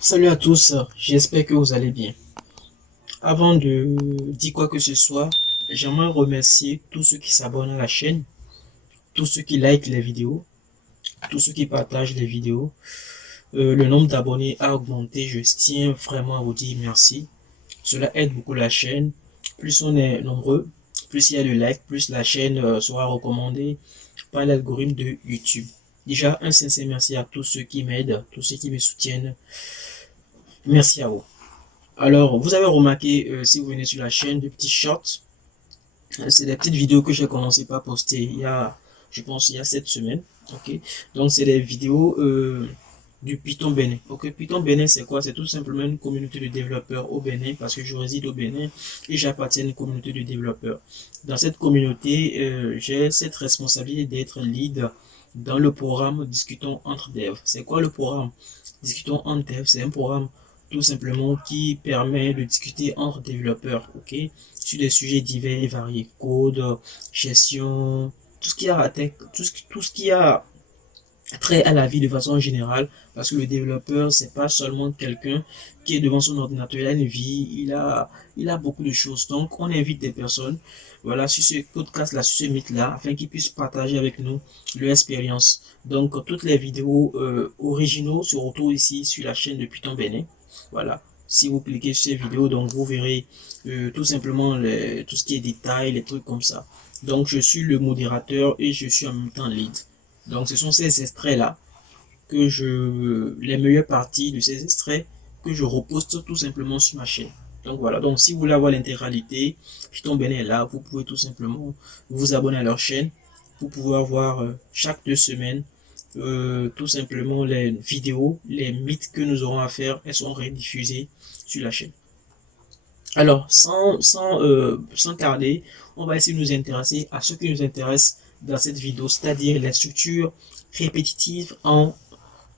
Salut à tous, j'espère que vous allez bien. Avant de dire quoi que ce soit, j'aimerais remercier tous ceux qui s'abonnent à la chaîne, tous ceux qui likent les vidéos, tous ceux qui partagent les vidéos. Le nombre d'abonnés a augmenté, je tiens vraiment à vous dire merci. Cela aide beaucoup la chaîne. Plus on est nombreux, plus il y a de likes, plus la chaîne sera recommandée par l'algorithme de YouTube. Déjà, un sincère merci à tous ceux qui m'aident, tous ceux qui me soutiennent. Merci à vous. Alors, vous avez remarqué, si vous venez sur la chaîne, de petits shorts. C'est des petites vidéos que j'ai commencé par poster il y a, je pense, il y a 7 semaines. Ok. Donc, c'est des vidéos du Python Bénin. Ok. Python Bénin, c'est quoi? C'est tout simplement une communauté de développeurs au Bénin parce que je réside au Bénin et j'appartiens à une communauté de développeurs. Dans cette communauté, j'ai cette responsabilité d'être lead dans le programme Discutons entre devs. C'est quoi le programme Discutons entre devs? C'est un programme tout simplement qui permet de discuter entre développeurs, ok, sur des sujets divers et variés, code, gestion, tout ce qui a tout ce qui a trait à la vie de façon générale, parce que le développeur, c'est pas seulement quelqu'un qui est devant son ordinateur, il a une vie, il a beaucoup de choses. Donc, on invite des personnes, voilà, sur ce podcast-là, sur ce mythe-là, afin qu'ils puissent partager avec nous leur expérience. Donc, toutes les vidéos originaux se retrouvent ici sur la chaîne de Python Bénin. Voilà. Si vous cliquez sur ces vidéos, donc vous verrez tout simplement tout ce qui est détails, les trucs comme ça. Donc, je suis le modérateur et je suis en même temps lead. Donc, ce sont ces extraits-là les meilleures parties de ces extraits que je reposte tout simplement sur ma chaîne. Donc voilà, donc si vous voulez avoir l'intégralité, Python Bénin est là, vous pouvez tout simplement vous abonner à leur chaîne pour pouvoir voir chaque 2 semaines tout simplement les vidéos, les mythes que nous aurons à faire, elles sont rediffusées sur la chaîne. Alors, sans tarder, on va essayer de nous intéresser à ce qui nous intéresse dans cette vidéo, c'est-à-dire les structures répétitives en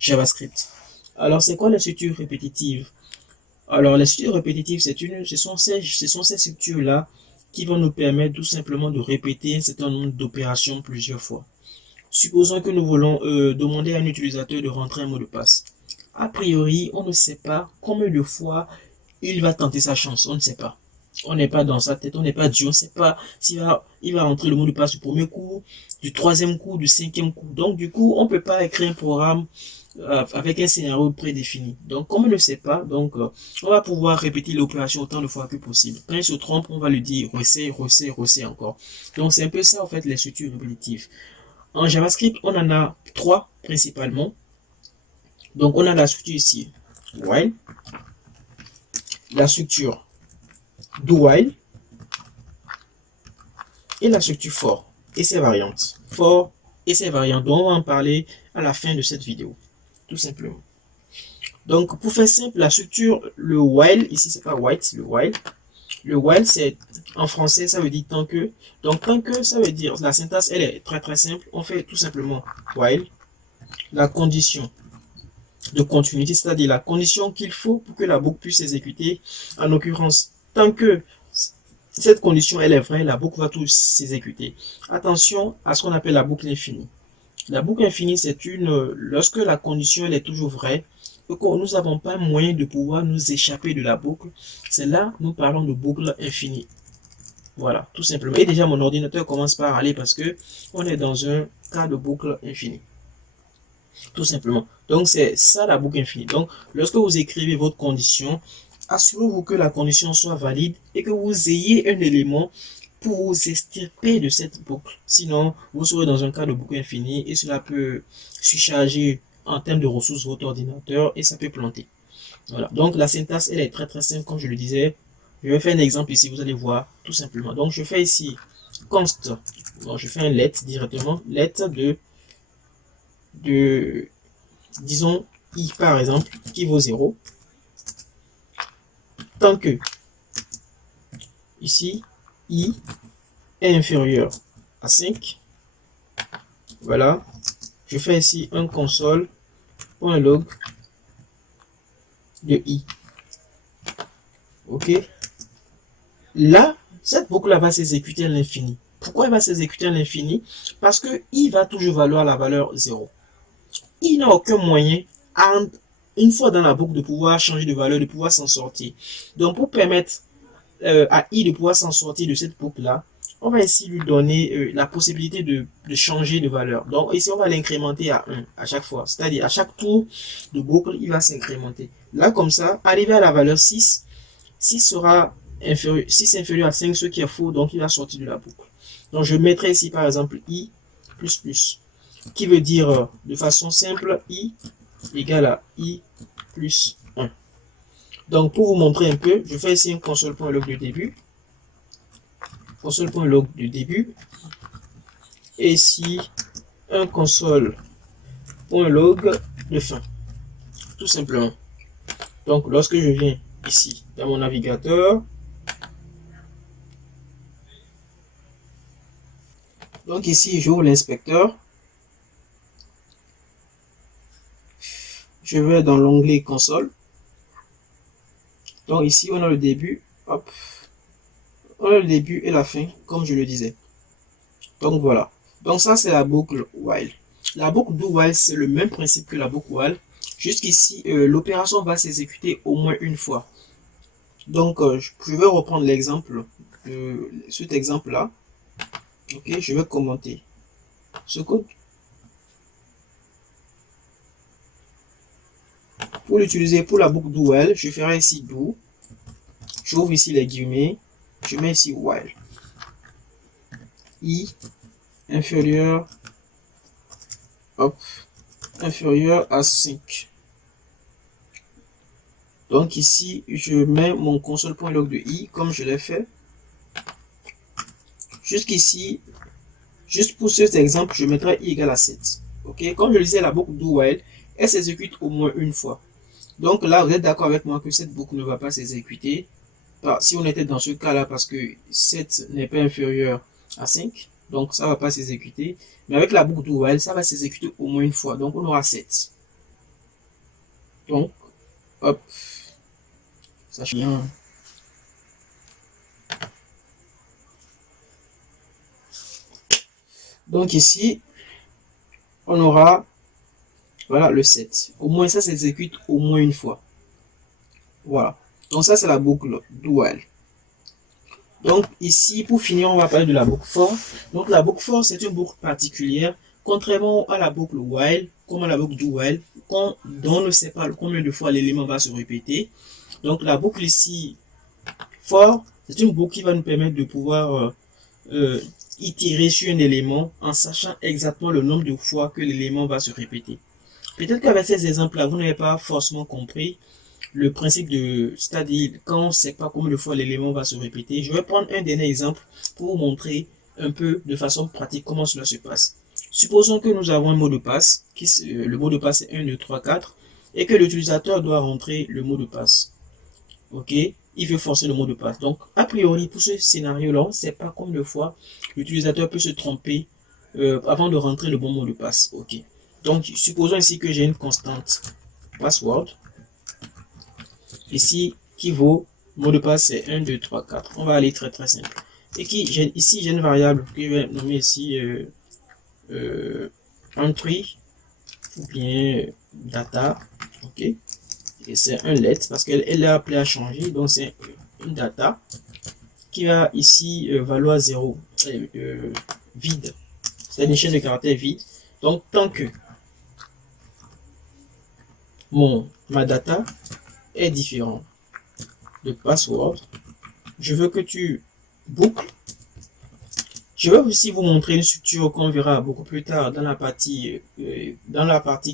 JavaScript. Alors, c'est quoi les structures répétitives? Alors, les structures répétitives, ce sont ces structures-là qui vont nous permettre tout simplement de répéter un certain nombre d'opérations plusieurs fois. Supposons que nous voulons demander à un utilisateur de rentrer un mot de passe. A priori, on ne sait pas combien de fois il va tenter sa chance, on ne sait pas. On n'est pas dans sa tête, on n'est pas Dieu, on ne sait pas s'il va rentrer le mot de passe du premier coup, du troisième coup, du cinquième coup. Donc du coup, on ne peut pas écrire un programme avec un scénario prédéfini. Donc comme on ne sait pas, donc on va pouvoir répéter l'opération autant de fois que possible. Quand il se trompe, on va lui dire recet encore. Donc c'est un peu ça en fait les structures répétitives. En JavaScript, on en a trois principalement. Donc on a la structure ici, while, la structure do while et la structure for et ses variantes. For et ses variantes, dont on va en parler à la fin de cette vidéo, tout simplement. Donc pour faire simple, la structure, le while, ici c'est pas white, le while. Le while, c'est en français, ça veut dire tant que. Donc tant que, ça veut dire, la syntaxe, elle est très très simple. On fait tout simplement while, la condition de continuité, c'est-à-dire la condition qu'il faut pour que la boucle puisse s'exécuter. En l'occurrence, tant que cette condition elle est vraie, la boucle va tout s'exécuter. Attention à ce qu'on appelle la boucle infinie. La boucle infinie, c'est lorsque la condition elle est toujours vraie, et que nous n'avons pas moyen de pouvoir nous échapper de la boucle, c'est là nous parlons de boucle infinie. Voilà, tout simplement. Et déjà mon ordinateur commence par aller parce que on est dans un cas de boucle infinie. Tout simplement. Donc c'est ça la boucle infinie. Donc lorsque vous écrivez votre condition, assurez-vous que la condition soit valide et que vous ayez un élément pour vous extirper de cette boucle. Sinon, vous serez dans un cas de boucle infinie et cela peut surcharger en termes de ressources votre ordinateur et ça peut planter. Voilà. Donc la syntaxe, elle est très très simple comme je le disais. Je vais faire un exemple ici, vous allez voir tout simplement. Donc je fais ici const. Bon, je fais un let directement, let disons i par exemple, qui vaut 0. Tant que ici, i est inférieur à 5. Voilà. Je fais ici un console.log de i. Ok. Là, cette boucle va s'exécuter à l'infini. Pourquoi elle va s'exécuter à l'infini? Parce que i va toujours valoir la valeur 0. Il n'a aucun moyen une fois dans la boucle, de pouvoir changer de valeur, de pouvoir s'en sortir. Donc, pour permettre à i de pouvoir s'en sortir de cette boucle-là, on va ici lui donner la possibilité de changer de valeur. Donc, ici, on va l'incrémenter à 1 à chaque fois. C'est-à-dire, à chaque tour de boucle, il va s'incrémenter. Là, comme ça, arrivé à la valeur 6, 6 sera inférieur, 6 inférieur à 5, ce qui est faux, donc il va sortir de la boucle. Donc, je mettrai ici, par exemple, i plus plus, qui veut dire, de façon simple, i égale à i plus 1. Donc, pour vous montrer un peu, je fais ici un console.log de début. Console.log de début. Et ici, un console.log de fin. Tout simplement. Donc, lorsque je viens ici, dans mon navigateur, donc ici, j'ouvre l'inspecteur. Je vais dans l'onglet console. Donc ici, on a le début, hop, on a le début et la fin, comme je le disais. Donc voilà. Donc ça, c'est la boucle while. La boucle do while, c'est le même principe que la boucle while. Jusqu'ici, l'opération va s'exécuter au moins une fois. Donc, je vais reprendre l'exemple, cet exemple-là. Ok, je vais commenter ce code. Pour l'utiliser pour la boucle do while, je ferai ici do. J'ouvre ici les guillemets. Je mets ici while. I inférieur, hop, inférieur à 5. Donc ici, je mets mon console.log de i comme je l'ai fait. Jusqu'ici, juste pour cet exemple, je mettrai i égale à 7. Ok, comme je le disais, la boucle do while, elle s'exécute au moins une fois. Donc là, vous êtes d'accord avec moi que cette boucle ne va pas s'exécuter. Si on était dans ce cas-là, parce que 7 n'est pas inférieur à 5, donc ça ne va pas s'exécuter. Mais avec la boucle do while, ça va s'exécuter au moins une fois. Donc on aura 7. Donc, hop, ça bien. Donc ici, on aura, voilà, le 7. Au moins ça s'exécute au moins une fois. Voilà. Donc ça, c'est la boucle do while. Donc ici, pour finir, on va parler de la boucle for. Donc la boucle for, c'est une boucle particulière. Contrairement à la boucle while, comme à la boucle do while, dont on ne sait pas combien de fois l'élément va se répéter. Donc la boucle ici, for, c'est une boucle qui va nous permettre de pouvoir itérer sur un élément en sachant exactement le nombre de fois que l'élément va se répéter. Peut-être qu'avec ces exemples-là, vous n'avez pas forcément compris le principe de, c'est-à-dire quand on ne sait pas combien de fois l'élément va se répéter. Je vais prendre un dernier exemple pour vous montrer un peu de façon pratique comment cela se passe. Supposons que nous avons un mot de passe, le mot de passe est 1, 2, 3, 4, et que l'utilisateur doit rentrer le mot de passe. Ok, il veut forcer le mot de passe. Donc, a priori, pour ce scénario-là, on ne sait pas combien de fois l'utilisateur peut se tromper avant de rentrer le bon mot de passe. Ok, donc supposons ici que j'ai une constante password ici qui vaut mot de passe c'est 1, 2, 3, 4. On va aller très très simple. Et ici j'ai une variable que je vais nommer ici entry ou bien data. Ok, et c'est un let parce qu'elle est appelée à changer, donc c'est une data qui va ici valoir 0, vide, c'est une chaîne de caractères vide. Donc tant que ma data est différent de password, je veux que tu boucles. Je vais aussi vous montrer une structure qu'on verra beaucoup plus tard dans la partie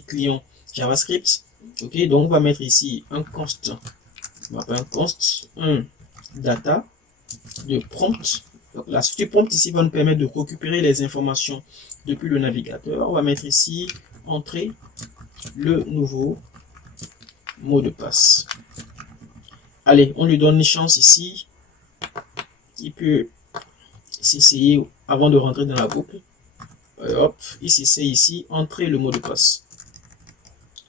client JavaScript. Ok, donc on va mettre ici un const, on va faire un const, un data de prompt. Donc la structure prompt ici va nous permettre de récupérer les informations depuis le navigateur. On va mettre ici entrer le nouveau mot de passe. Allez, on lui donne une chance ici. Il peut s'essayer avant de rentrer dans la boucle. Hop, il s'essaye ici, entrer le mot de passe.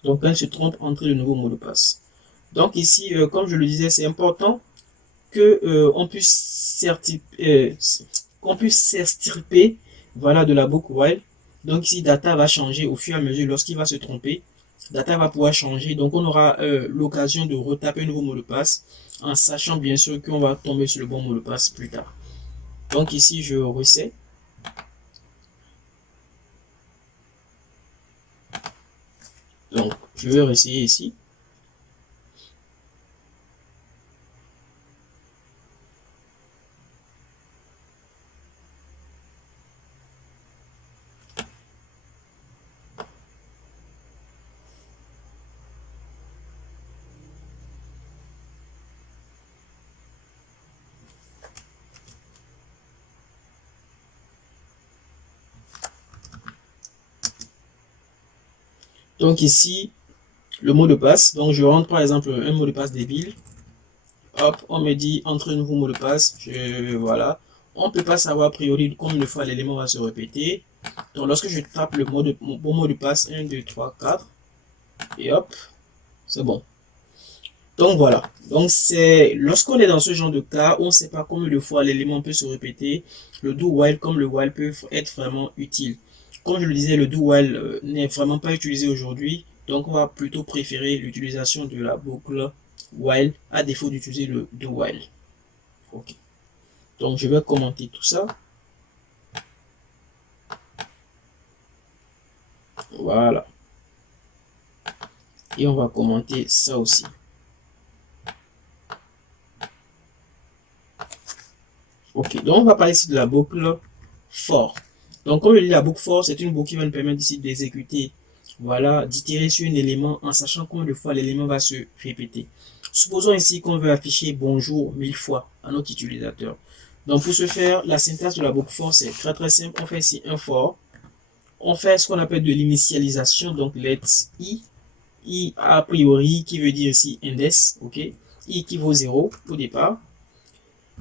Donc quand il se trompe, entrer le nouveau mot de passe. Donc ici, comme je le disais, c'est important que on puisse s'extirper voilà, de la boucle while. Donc ici, data va changer au fur et à mesure lorsqu'il va se tromper. data va pouvoir changer. Donc, on aura l'occasion de retaper un nouveau mot de passe en sachant bien sûr qu'on va tomber sur le bon mot de passe plus tard. Donc, ici, je reset. Donc, je vais réessayer ici. Donc ici, le mot de passe. Donc je rentre par exemple un mot de passe débile. Hop, on me dit entre un nouveau mot de passe. Voilà. On ne peut pas savoir a priori combien de fois l'élément va se répéter. Donc lorsque je tape le mon bon mot de passe 1, 2, 3, 4. Et hop, c'est bon. Donc voilà. Donc c'est lorsqu'on est dans ce genre de cas, on ne sait pas combien de fois l'élément peut se répéter. Le do while comme le while peut être vraiment utile. Comme je le disais, le do while n'est vraiment pas utilisé aujourd'hui. Donc on va plutôt préférer l'utilisation de la boucle while à défaut d'utiliser le do while. Ok. Donc je vais commenter tout ça. Voilà. Et on va commenter ça aussi. Ok, donc on va parler ici de la boucle for. Donc comme je dis, la boucle for, c'est une boucle qui va nous permettre ici d'exécuter, voilà, d'itérer sur un élément en sachant combien de fois l'élément va se répéter. Supposons ici qu'on veut afficher bonjour 1000 fois à notre utilisateur. Donc pour ce faire, la syntaxe de la boucle for, c'est très simple. On fait ici un for. On fait ce qu'on appelle de l'initialisation, donc let's i a priori qui veut dire ici index, ok, i qui vaut 0 au départ.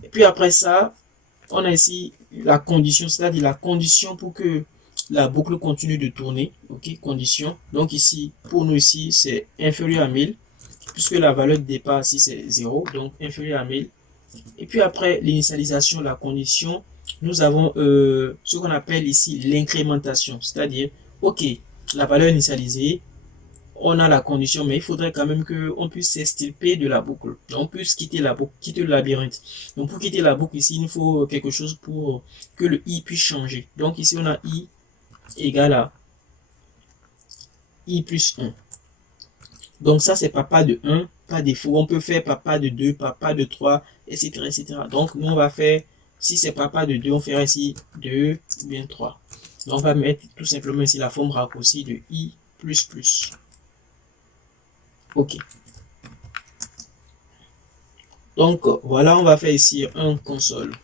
Et puis après ça, on a ici la condition, c'est-à-dire la condition pour que la boucle continue de tourner. Ok, condition. Donc ici, pour nous ici, c'est inférieur à 1000, puisque la valeur de départ ici c'est 0, donc inférieur à 1000. Et puis après l'initialisation, la condition, nous avons ce qu'on appelle ici l'incrémentation, c'est-à-dire, ok, la valeur initialisée, on a la condition, mais il faudrait quand même qu'on puisse s'extirper de la boucle. Donc, on puisse quitter la boucle, quitter le labyrinthe. Donc, pour quitter la boucle, ici, il nous faut quelque chose pour que le i puisse changer. Donc, ici, on a i égale à i plus 1. Donc, ça, c'est papa de 1, pas défaut. On peut faire papa de 2, papa de 3, etc., etc. Donc, nous, on va faire, si c'est papa de 2, on fera ici 2 ou bien 3. Donc, on va mettre tout simplement ici la forme raccourcie de i plus plus. Ok. Donc voilà, on va faire ici un console.log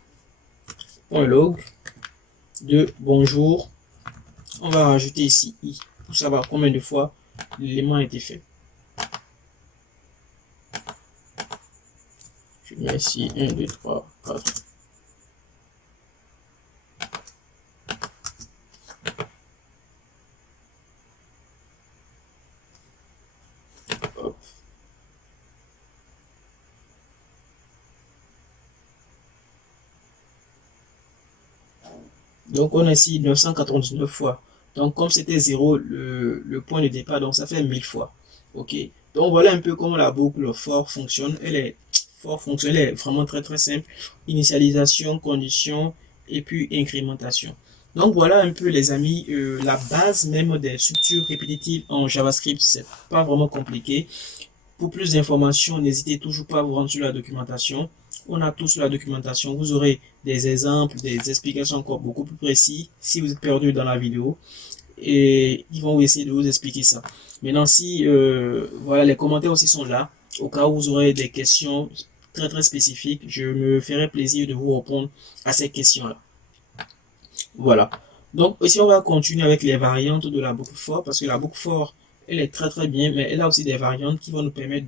de bonjour. On va rajouter ici i pour savoir combien de fois l'élément a été fait. Je mets ici 1, 2, 3, 4. Hop. Donc on a ici 999 fois. Donc comme c'était 0 le point de départ, donc ça fait 1000 fois. Ok. Donc voilà un peu comment la boucle for fonctionne. Elle est vraiment très simple. Initialisation, condition et puis incrémentation. Donc voilà un peu les amis, la base même des structures répétitives en JavaScript, c'est pas vraiment compliqué. Pour plus d'informations, n'hésitez toujours pas à vous rendre sur la documentation. On a tout sur la documentation. Vous aurez des exemples, des explications encore beaucoup plus précises si vous êtes perdu dans la vidéo. Et ils vont essayer de vous expliquer ça. Maintenant, si voilà, les commentaires aussi sont là. Au cas où vous aurez des questions très spécifiques, je me ferai plaisir de vous répondre à ces questions-là. Voilà. Donc ici, on va continuer avec les variantes de la boucle for parce que la boucle for, elle est très bien, mais elle a aussi des variantes qui vont nous permettre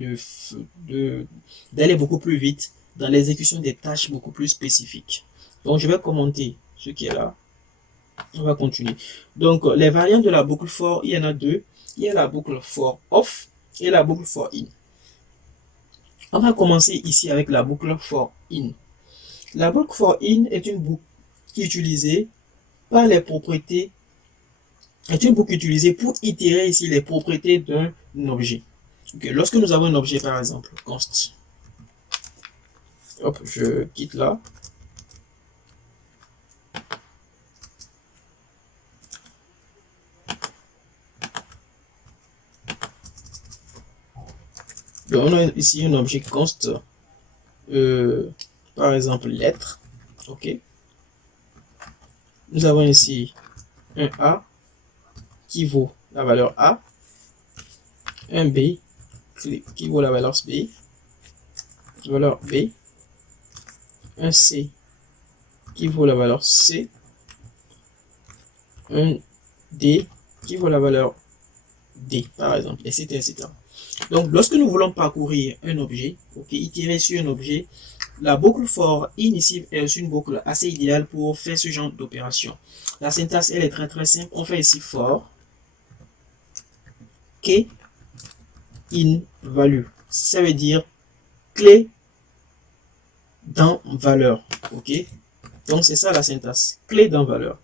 d'aller beaucoup plus vite dans l'exécution des tâches beaucoup plus spécifiques. Donc je vais commenter ce qui est là. On va continuer. Donc les variantes de la boucle for, il y en a deux. Il y a la boucle for off et la boucle for in. On va commencer ici avec la boucle for in. La boucle for in est une boucle utilisée par les propriétés est une boucle utilisée pour itérer ici les propriétés d'un objet. Okay. Lorsque nous avons un objet, par exemple, const, hop, je quitte là. Donc, on a ici un objet const, par exemple, lettre. Ok. Nous avons ici un A qui vaut la valeur A, un B qui vaut la valeur B, un C qui vaut la valeur C, un D qui vaut la valeur D, par exemple, etc., etc. Donc, lorsque nous voulons parcourir un objet, ok, itérer sur un objet, la boucle for in ici est une boucle assez idéale pour faire ce genre d'opération. La syntaxe, elle est très très simple. On fait ici for key in value. Ça veut dire clé dans valeur. Ok. Donc, c'est ça la syntaxe. Clé dans valeur.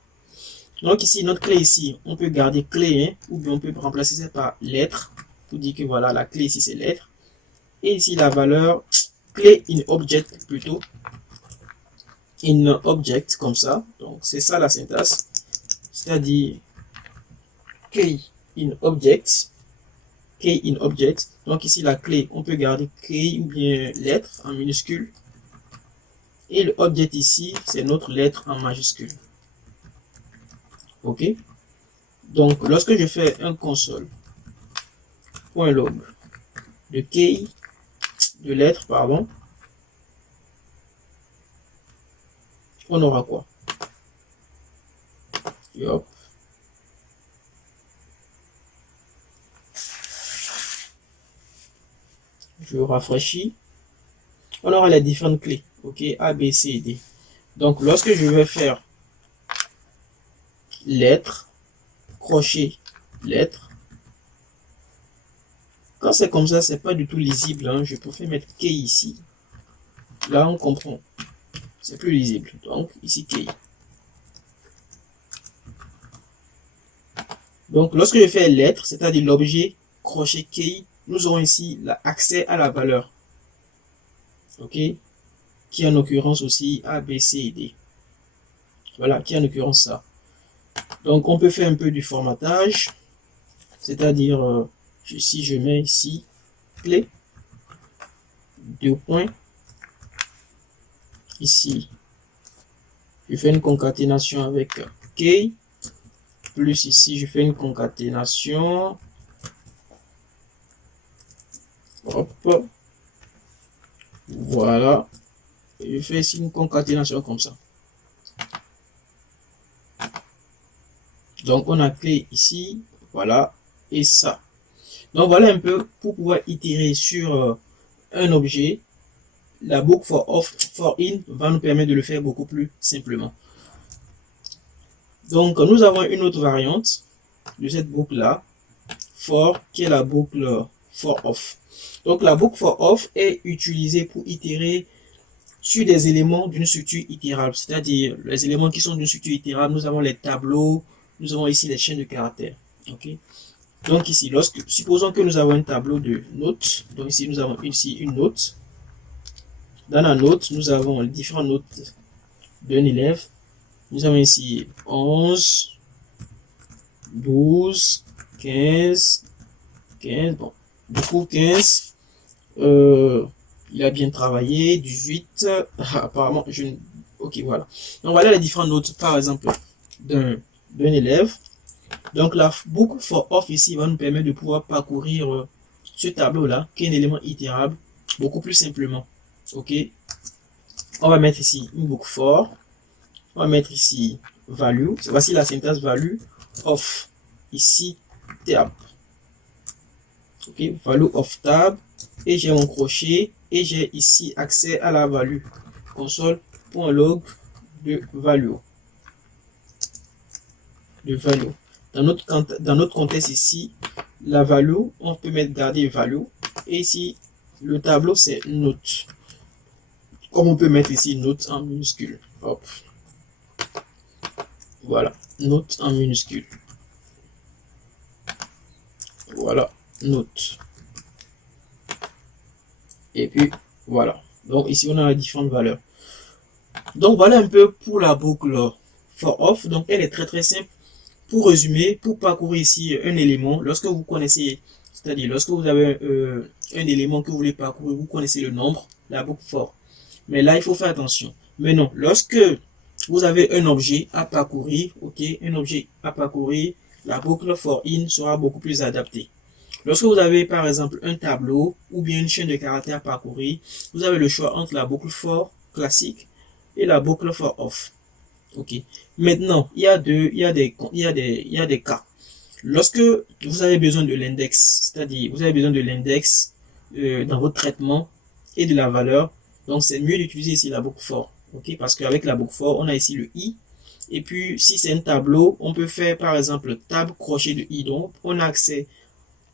Donc, ici, notre clé ici, on peut garder clé, hein, ou bien on peut remplacer ça par lettre, pour dire que voilà, la clé ici, c'est lettre. Et ici, la valeur, clé in object plutôt. In object, comme ça. Donc, c'est ça la syntaxe. C'est-à-dire, key in object. Key in object. Donc, ici, la clé, on peut garder key ou bien lettre en minuscule. Et le object ici, c'est notre lettre en majuscule. Ok. Donc, lorsque je fais un console.log de key, de lettres, pardon, on aura quoi? Hop. Je rafraîchis. On aura les différentes clés. Ok, A, B, C, D. Donc, lorsque je vais faire lettres, crochet, lettres, quand c'est comme ça, c'est pas du tout lisible. Hein. Je préfère mettre key ici. Là, on comprend. C'est plus lisible. Donc, ici, key. Donc, lorsque je fais lettre, c'est-à-dire l'objet crochet key, nous aurons ici l'accès à la valeur. Ok, qui en l'occurrence aussi A, B, C et D. Voilà, qui en l'occurrence ça. Donc, on peut faire un peu du formatage. C'est-à-dire, si je mets ici clé, deux points, ici, je fais une concaténation avec key, plus ici, je fais une concaténation, hop, voilà, et je fais ici une concaténation comme ça. Donc, on a clé ici, voilà, et ça. Donc, voilà un peu pour pouvoir itérer sur un objet. La boucle for in va nous permettre de le faire beaucoup plus simplement. Donc, nous avons une autre variante de cette boucle-là, for, qui est la boucle for off. Donc, la boucle for off est utilisée pour itérer sur des éléments d'une structure itérable, c'est-à-dire les éléments qui sont d'une structure itérable. Nous avons les tableaux, nous avons ici les chaînes de caractères. Ok. Donc ici, supposons que nous avons un tableau de notes. Donc ici, nous avons ici une note. Dans la note, nous avons les différentes notes d'un élève. Nous avons ici 11, 12, 15, bon, du coup 15, il a bien travaillé, 18, apparemment, ok, voilà. Donc voilà les différentes notes, par exemple, d'un élève. Donc la boucle for off ici va nous permettre de pouvoir parcourir ce tableau-là, qui est un élément itérable, beaucoup plus simplement. Ok. On va mettre ici une boucle for. On va mettre ici value. Voici la syntaxe value of ici tab. Ok, value of tab. Et j'ai mon crochet. Et j'ai ici accès à la value. Console.log de value. Dans notre contexte ici, la value, on peut mettre garder value. Et ici, le tableau, c'est note. Comme on peut mettre ici note en minuscule. Hop. Voilà, note en minuscule. voilà, note. Et puis, voilà. Donc, ici, on a différentes valeurs. Donc, voilà un peu pour la boucle for off. Donc, elle est très simple. Pour résumer, pour parcourir ici un élément, lorsque vous connaissez, c'est-à-dire lorsque vous avez un élément que vous voulez parcourir, vous connaissez le nombre, la boucle for. Mais là, il faut faire attention. Maintenant, lorsque vous avez un objet à parcourir, ok, un objet à parcourir, la boucle for in sera beaucoup plus adaptée. Lorsque vous avez par exemple un tableau ou bien une chaîne de caractères à parcourir, vous avez le choix entre la boucle for classique et la boucle for off. Ok. Maintenant, il y a des cas. Lorsque vous avez besoin de l'index, c'est-à-dire vous avez besoin de l'index dans votre traitement et de la valeur, donc c'est mieux d'utiliser ici la boucle for. Ok, parce qu'avec la boucle for, on a ici le i. Et puis, si c'est un tableau, on peut faire par exemple tab crochet de i. Donc, on a accès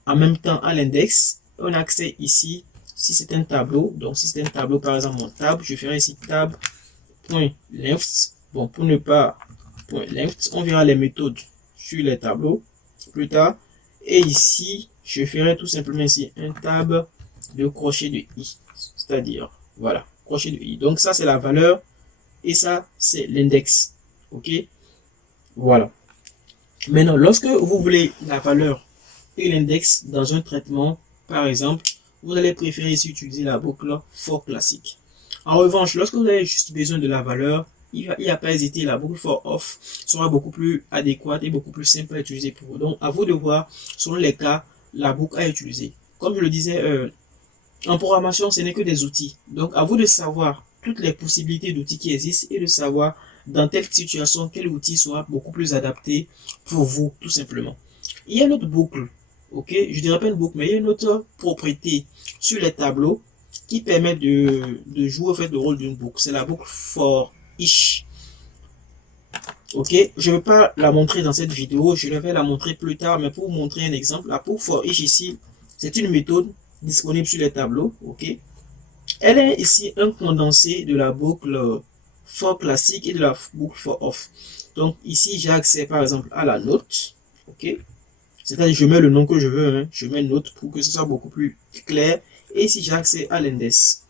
en même temps à l'index. On a accès ici, si c'est un tableau. Donc, si c'est un tableau, par exemple, mon tab, je ferai ici tab.length. Bon, pour ne pas .length, on verra les méthodes sur les tableaux plus tard. Et ici, je ferai tout simplement ici un tab de crochet de i. C'est-à-dire, voilà, crochet de i. Donc, ça, c'est la valeur. Et ça, c'est l'index. OK? Voilà. Maintenant, lorsque vous voulez la valeur et l'index dans un traitement, par exemple, vous allez préférer ici utiliser la boucle for classique. En revanche, lorsque vous avez juste besoin de la valeur, il n'y a pas hésité, la boucle for off sera beaucoup plus adéquate et beaucoup plus simple à utiliser pour vous. Donc, à vous de voir, selon les cas, la boucle à utiliser. Comme je le disais, en programmation, ce n'est que des outils. Donc, à vous de savoir toutes les possibilités d'outils qui existent et de savoir dans telle situation, quel outil sera beaucoup plus adapté pour vous, tout simplement. Il y a une autre boucle, ok? Je dirais pas une boucle, mais il y a une autre propriété sur les tableaux qui permet de jouer au fait le rôle d'une boucle. C'est la boucle for each. Ok, je ne vais pas la montrer dans cette vidéo, je vais la montrer plus tard, mais pour vous montrer un exemple, la boucle for each ici, c'est une méthode disponible sur les tableaux, ok. Elle est ici un condensé de la boucle for classique et de la boucle for off. Donc ici, j'ai accès par exemple à la note, ok. C'est-à-dire, je mets le nom que je veux, hein. Je mets note pour que ce soit beaucoup plus clair. Et ici, j'ai accès à l'index.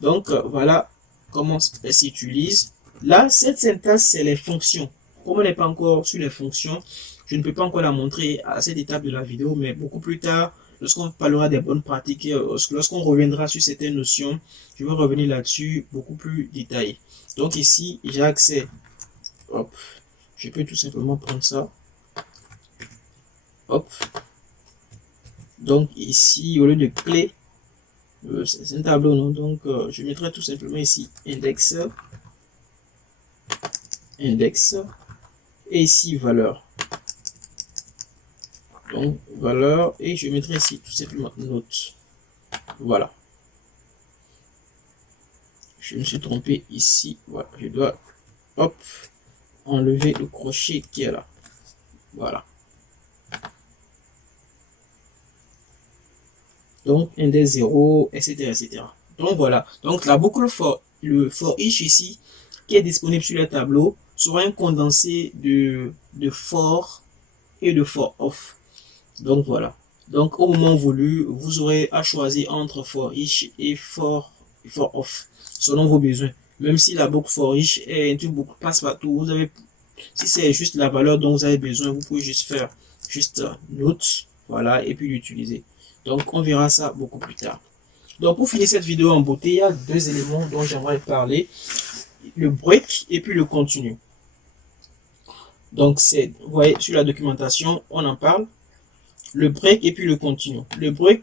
Donc, voilà comment elle s'utilise. Là, cette syntaxe, c'est les fonctions. Comme on n'est pas encore sur les fonctions, je ne peux pas encore la montrer à cette étape de la vidéo, mais beaucoup plus tard, lorsqu'on parlera des bonnes pratiques, lorsqu'on reviendra sur certaines notions, je vais revenir là-dessus beaucoup plus détaillé. Donc ici, j'ai accès, hop, je peux tout simplement prendre ça, hop. Donc ici, au lieu de clé, c'est un tableau, non? Donc je mettrai tout simplement ici index, et ici valeur. Donc valeur, et je mettrai ici tout simplement note. Voilà. Je me suis trompé ici. Voilà, je dois hop enlever le crochet qui est là. Voilà. Donc index 0, etc., etc. Donc voilà. Donc la boucle for each ici qui est disponible sur le tableau sera un condensé de for et de for off. Donc voilà. Donc au moment voulu, vous aurez à choisir entre for each et for off selon vos besoins. Même si la boucle for each est une boucle passe-partout, vous avez, si c'est juste la valeur dont vous avez besoin, vous pouvez juste faire juste note, voilà, et puis l'utiliser. Donc on verra ça beaucoup plus tard. Donc pour finir cette vidéo en beauté, il y a deux éléments dont j'aimerais parler, le break et puis le continu. Donc c'est, vous voyez sur la documentation, on en parle, le break et puis le continu. Le break,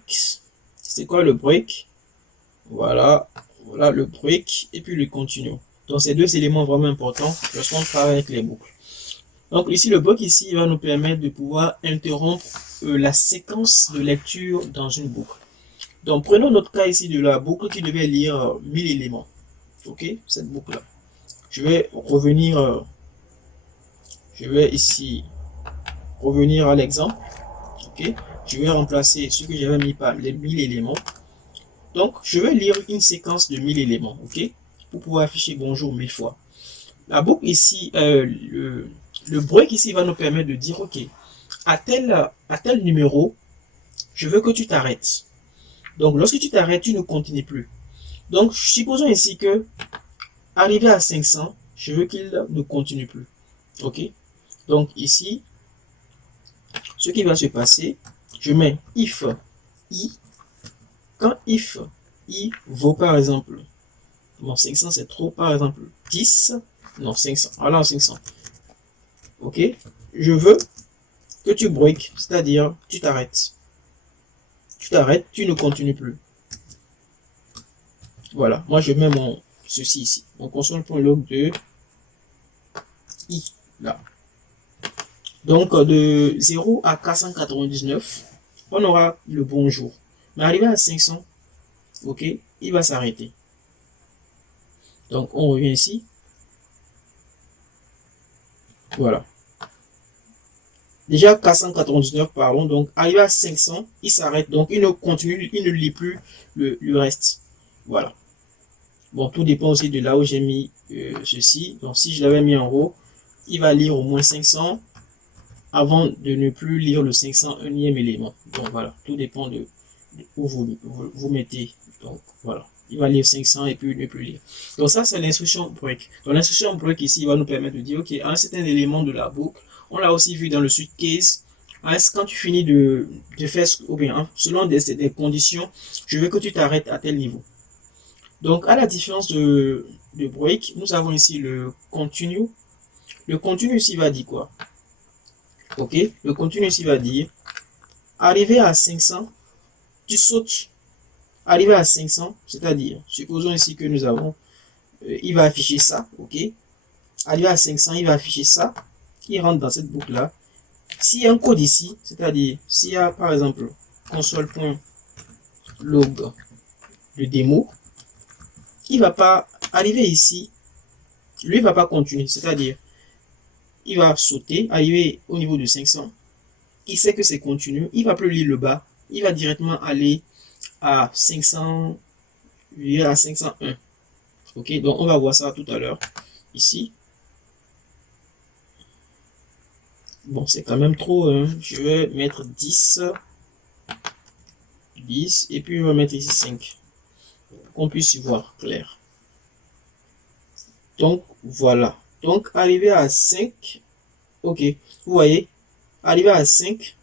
c'est quoi le break? Voilà, voilà le break et puis le continu. Donc ces deux éléments vraiment importants lorsqu'on travaille avec les boucles. Donc ici le break ici va nous permettre de pouvoir interrompre la séquence de lecture dans une boucle. Donc prenons notre cas ici de la boucle qui devait lire 1000 éléments. Ok, cette boucle là. Je vais revenir, je vais ici revenir à l'exemple. Ok, je vais remplacer ce que j'avais mis par les 1000 éléments. Donc je vais lire une séquence de 1000 éléments. Ok, pour pouvoir afficher bonjour 1000 fois. La boucle ici, le break ici va nous permettre de dire ok, à tel numéro, je veux que tu t'arrêtes. Donc, lorsque tu t'arrêtes, tu ne continues plus. Donc, supposons ici que, arrivé à 500, je veux qu'il ne continue plus. OK? Donc, ici, ce qui va se passer, je mets if i. Quand if i vaut par exemple, bon, 500 c'est trop, par exemple, 10, non, 500, voilà, 500. OK? Je veux que tu break, c'est-à-dire, tu t'arrêtes. Tu t'arrêtes, tu ne continues plus. Voilà, moi je mets ceci ici, mon console.log de i, là. Donc de 0 à 499, on aura le bonjour. Mais arrivé à 500, ok, il va s'arrêter. Donc on revient ici. Voilà. Déjà 499, pardon, donc arrivé à 500, il s'arrête. Donc il ne continue, il ne lit plus le reste. Voilà. Bon, tout dépend aussi de là où j'ai mis ceci. Donc, si je l'avais mis en haut, il va lire au moins 500 avant de ne plus lire le 501e élément. Donc, voilà, tout dépend de où vous mettez. Donc, voilà, il va lire 500 et puis ne plus lire. Donc, ça, c'est l'instruction break. Donc, l'instruction break ici va nous permettre de dire, OK, un certain élément de la boucle, on l'a aussi vu dans le switch case. Quand tu finis de faire, ou bien, selon des conditions, je veux que tu t'arrêtes à tel niveau. Donc, à la différence de break, nous avons ici le continue. Le continue ici va dire quoi? Ok, le continue ici va dire, arrivé à 500, tu sautes. Arrivé à 500, c'est-à-dire, supposons ici que nous avons, il va afficher ça, ok. Arrivé à 500, il va afficher ça. Il rentre dans cette boucle-là. S'il y a un code ici, c'est-à-dire, s'il y a par exemple console.log de démo, il va pas arriver ici, lui il va pas continuer, c'est-à-dire il va sauter, arriver au niveau de 500, il sait que c'est continu, il va plus lire le bas, il va directement aller à 500, à 501. Ok, donc on va voir ça tout à l'heure ici. Bon, c'est quand même trop, hein. Je vais mettre 10 et puis je vais mettre ici 5 pour qu'on puisse y voir clair. Donc voilà, donc arrivé à 5, ok, vous voyez, arrivé à 5,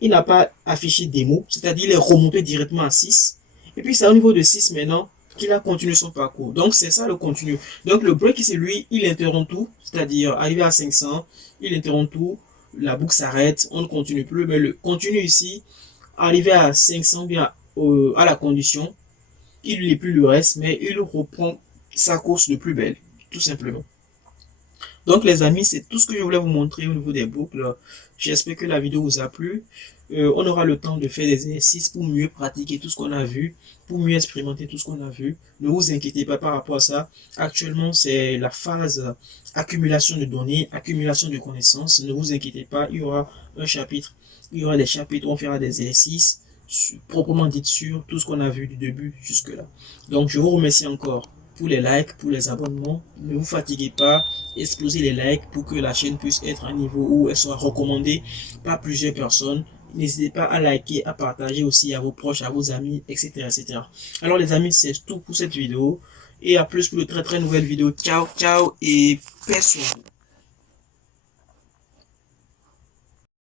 il n'a pas affiché démo, c'est-à-dire il est remonté directement à 6, et puis c'est au niveau de 6 maintenant qu'il a continué son parcours. Donc c'est ça le continu. Donc le break c'est lui, il interrompt tout, c'est-à-dire arrivé à 500, il interrompt tout, la boucle s'arrête, on ne continue plus, mais le continu ici, arrivé à 500, bien à la condition, il ne lit plus le reste, mais il reprend sa course de plus belle, tout simplement. Donc les amis, c'est tout ce que je voulais vous montrer au niveau des boucles. J'espère que la vidéo vous a plu. On aura le temps de faire des exercices pour mieux pratiquer tout ce qu'on a vu, pour mieux expérimenter tout ce qu'on a vu. Ne vous inquiétez pas par rapport à ça. Actuellement, c'est la phase accumulation de données, accumulation de connaissances. Ne vous inquiétez pas, il y aura un chapitre, il y aura des chapitres où on fera des exercices proprement dit sur tout ce qu'on a vu du début jusque là. Donc je vous remercie encore pour les likes, pour les abonnements. Ne vous fatiguez pas, explosez les likes pour que la chaîne puisse être à un niveau où elle soit recommandée par plusieurs personnes. N'hésitez pas à liker, à partager aussi à vos proches, à vos amis, etc. etc. Alors les amis, c'est tout pour cette vidéo. Et à plus pour de très nouvelles vidéos. Ciao, ciao et paix sur vous.